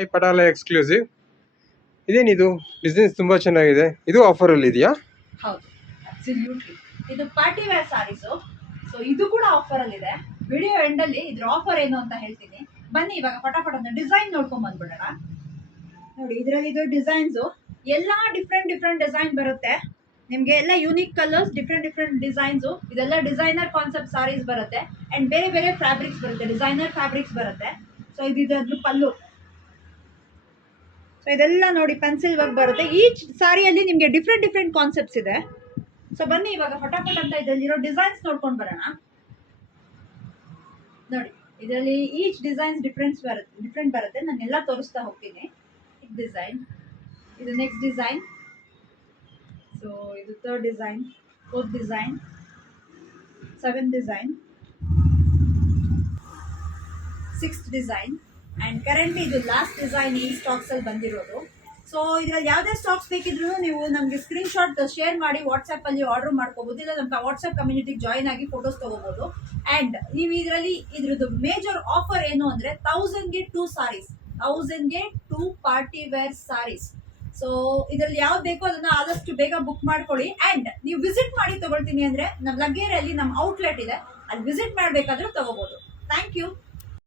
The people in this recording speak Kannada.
ಈ ಪಟಾಲ ಎಕ್ಸ್ಕ್ಲೂಸಿವ್ ಇದೇನಿದು ಡಿಸೈನ್ಸ್ ತುಂಬಾ ಚೆನ್ನಾಗಿದೆ. ಇದು ಆಫರ್ ಅಲ್ಲಿ ಇದೆಯಾ? ಹೌದು, ಅಬ್ಸಲ್ಯೂಟ್ಲಿ. ಇದು ಪಾರ್ಟಿ ವೇರ್ ಸಾರೀಸು. ಸೊ ಇದು ಕೂಡ ಆಫರ್ ಅಲ್ಲಿ ಇದೆ. ವಿಡಿಯೋ ಎಂಡ್ ಅಲ್ಲಿ ಇದ್ರ ಆಫರ್ ಏನು ಅಂತ ಹೇಳ್ತೀನಿ. ಬನ್ನಿ ಇವಾಗ ಫಟಾಫಟ್ ಒಂದು ಡಿಸೈನ್ ನೋಡ್ಕೊಂಡ್ ಬಂದ್ಬಿಡೋಣ. ನೋಡಿ, ಇದರಲ್ಲಿ ಇದು ಡಿಸೈನ್ಸ್ ಎಲ್ಲಾ ಡಿಫ್ರೆಂಟ್ ಡಿಸೈನ್ ಬರುತ್ತೆ ನಿಮ್ಗೆ. ಎಲ್ಲ ಯೂನಿಕ್ ಕಲರ್ಸ್, ಡಿಫ್ರೆಂಟ್ ಡಿಸೈನ್ಸ್. ಇದೆಲ್ಲ ಡಿಸೈನರ್ ಕಾನ್ಸೆಪ್ಟ್ ಸಾರೀಸ್ ಬರುತ್ತೆ ಅಂಡ್ ಬೇರೆ ಬೇರೆ ಫ್ಯಾಬ್ರಿಕ್ಸ್ ಬರುತ್ತೆ, ಡಿಸೈನರ್ ಫ್ಯಾಬ್ರಿಕ್ಸ್ ಬರುತ್ತೆ. ಸೊ ಇದ್ರ ಪಲ್ಲು. ಸೊ ಇದೆಲ್ಲ ನೋಡಿ ಪೆನ್ಸಿಲ್ ವರ್ಕ್ ಬರುತ್ತೆ. ಈಚ್ ಸಾರಿಯಲ್ಲಿ ನಿಮಗೆ ಡಿಫ್ರೆಂಟ್ ಕಾನ್ಸೆಪ್ಟ್ಸ್ ಇದೆ. ಸೊ ಬನ್ನಿ ಇವಾಗ ಫಟಾಫಟ್ ಅಂತ ಇದರಲ್ಲಿರೋ ಡಿಸೈನ್ಸ್ ನೋಡ್ಕೊಂಡು ಬರೋಣ. ನೋಡಿ, ಇದರಲ್ಲಿ ಈಚ್ ಡಿಸೈನ್ಸ್ ಡಿಫ್ರೆಂಟ್ ಬರುತ್ತೆ. ನಾನೆಲ್ಲ ತೋರಿಸ್ತಾ ಹೋಗ್ತೀನಿ. ಡಿಸೈನ್, ಇದು ನೆಕ್ಸ್ಟ್ ಡಿಸೈನ್. ಸೊ ಇದು third design, fourth design, seventh design, sixth design and currently ಇದು ಲಾಸ್ಟ್ ಡಿಸೈನ್ ಈ ಸ್ಟಾಕ್ಸಲ್ಲಿ ಬಂದಿರೋದು. ಸೊ ಇದರಲ್ಲಿ ಯಾವುದೇ ಸ್ಟಾಕ್ಸ್ ಬೇಕಿದ್ರು ನೀವು ನಮಗೆ ಸ್ಕ್ರೀನ್ಶಾಟ್ ಶೇರ್ ಮಾಡಿ ವಾಟ್ಸಪ್ಪಲ್ಲಿ ಆರ್ಡರ್ ಮಾಡ್ಕೋಬೋದು. ಇಲ್ಲ ನಮ್ಮ ವಾಟ್ಸಪ್ ಕಮ್ಯುನಿಟಿಗೆ ಜಾಯ್ನ್ ಆಗಿ ಫೋಟೋಸ್ ತೊಗೋಬೋದು. ಆ್ಯಂಡ್ ನೀವು ಇದರಲ್ಲಿ ಇದ್ರದ್ದು ಮೇಜರ್ ಆಫರ್ ಏನು ಅಂದರೆ 1000ಗೆ 2 ಸಾರೀಸ್, 1000ಗೆ 2 ಪಾರ್ಟಿ ವೇರ್ ಸಾರೀಸ್. ಸೊ ಇದರಲ್ಲಿ ಯಾವ್ದು ಬೇಕೋ ಅದನ್ನ ಆದಷ್ಟು ಬೇಗ ಬುಕ್ ಮಾಡ್ಕೊಳ್ಳಿ. ಆ್ಯಂಡ್ ನೀವು ವಿಸಿಟ್ ಮಾಡಿ ತೊಗೊಳ್ತೀನಿ ಅಂದರೆ ನಮ್ಮ ಲಗ್ಗೇರಿಯಲ್ಲಿ ನಮ್ಮ ಔಟ್ಲೆಟ್ ಇದೆ, ಅಲ್ಲಿ ವಿಸಿಟ್ ಮಾಡಬೇಕಾದ್ರೂ ತೊಗೋಬೋದು. Thank you.